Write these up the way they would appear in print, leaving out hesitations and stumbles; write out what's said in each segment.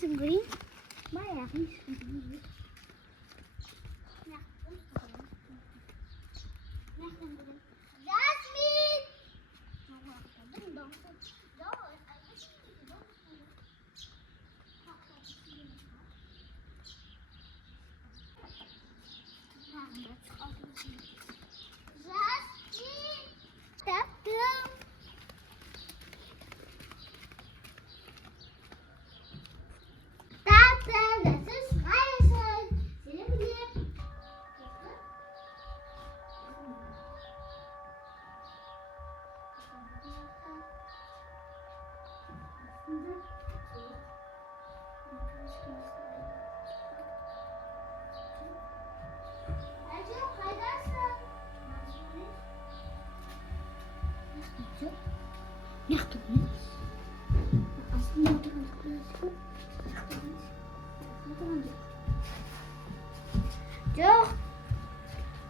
Some green. Maar ja, niet zo green. Ja, Jasmine! Nou, wacht, dat doen dan. Ligt toch niet? Als het niet aan het kleuren is, toch?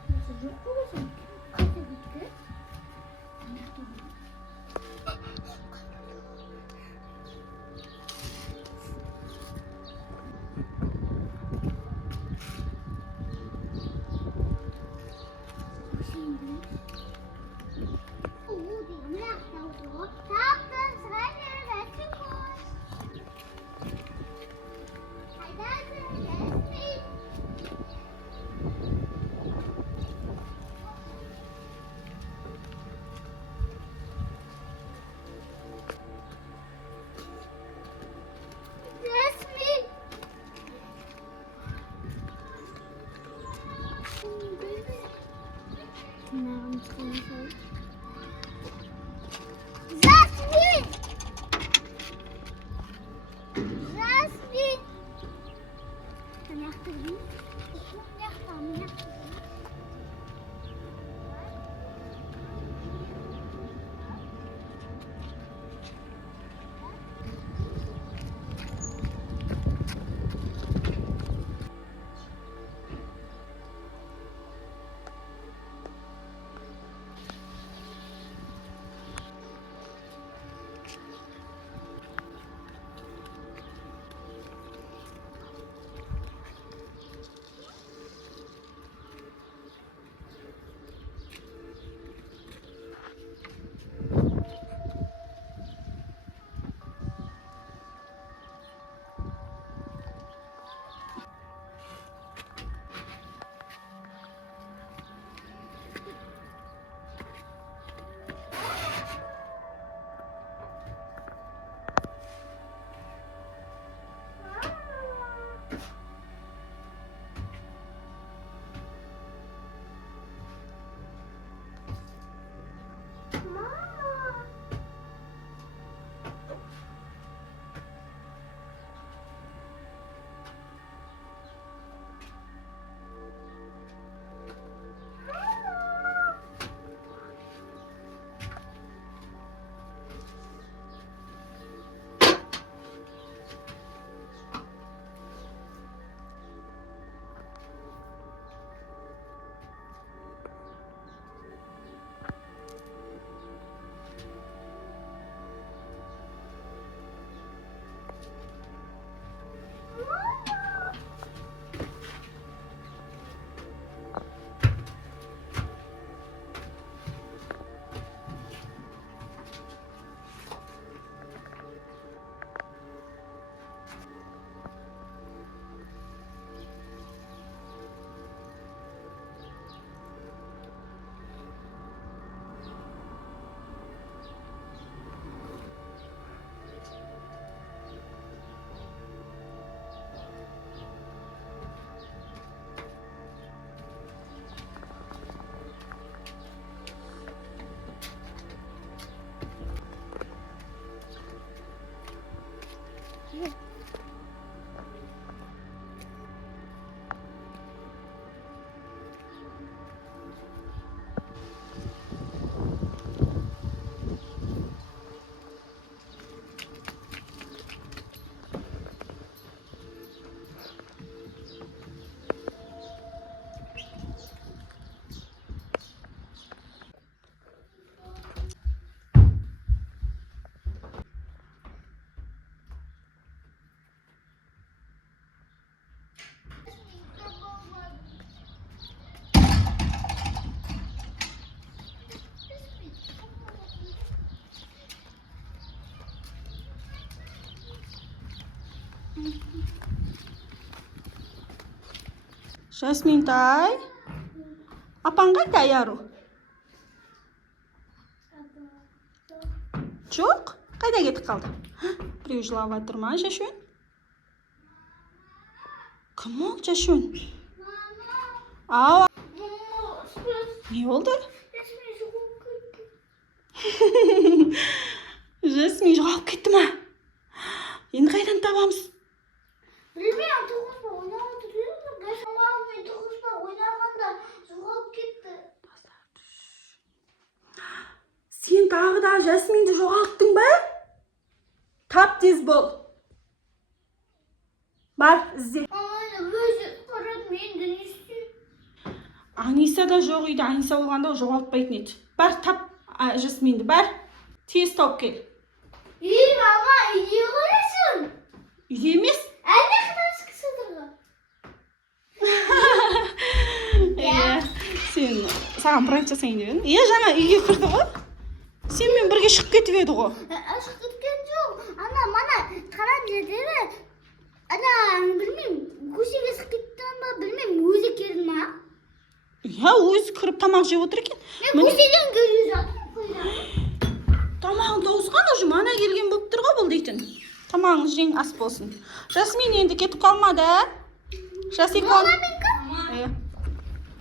Dat is zo cool. Kijk even dit. Ligt toch niet? Жасминтай. Апаң қайда, Яру? Жоқ? Қайда кетіп қалды? Біреу жылап жатыр ма, Жашун? Кім ол, Жашун? Ау, не болды? Жасмин жоғалып кетті ма? Енді қайдан табамыз? Білмеймін, тоғызба ойнаған тұрды. Мен тоғызба ойнағанда жоғалып кетті. Сен тағы да Жасминді жоғалттың ба? Тап тез бол. Бар, ізде. Өзі қарады, мен де не істеймін? Аниса да жоқ үйде. Аниса болғанда жоғалтпайтын еді. Бар, тап Жасминді, бар. Тез тауып кел. Мама, үйде қарасың? Үйде емес? Әлде қытайсыз сыдырға? Сен саған пранк жасайын деп едің. Жаңа үйге кірді ғой. Сенмен бірге шығып кетіп еді ғой. Шығып кеткен жоқ. Мана қарап жердері. Білмеймін, көшеге шығып кеткен ба, білмеймін, өзі келді ма? Өзі кіріп тамақ жеп отыр екен. Мен көшеден келе жатырмын. Тамағын тауысқан уже мана келген болып тұр ғой бұл дейтін. Тамағыңыз жең, ас болсын. Жасмин енді кетіп қалмады. Жасикон.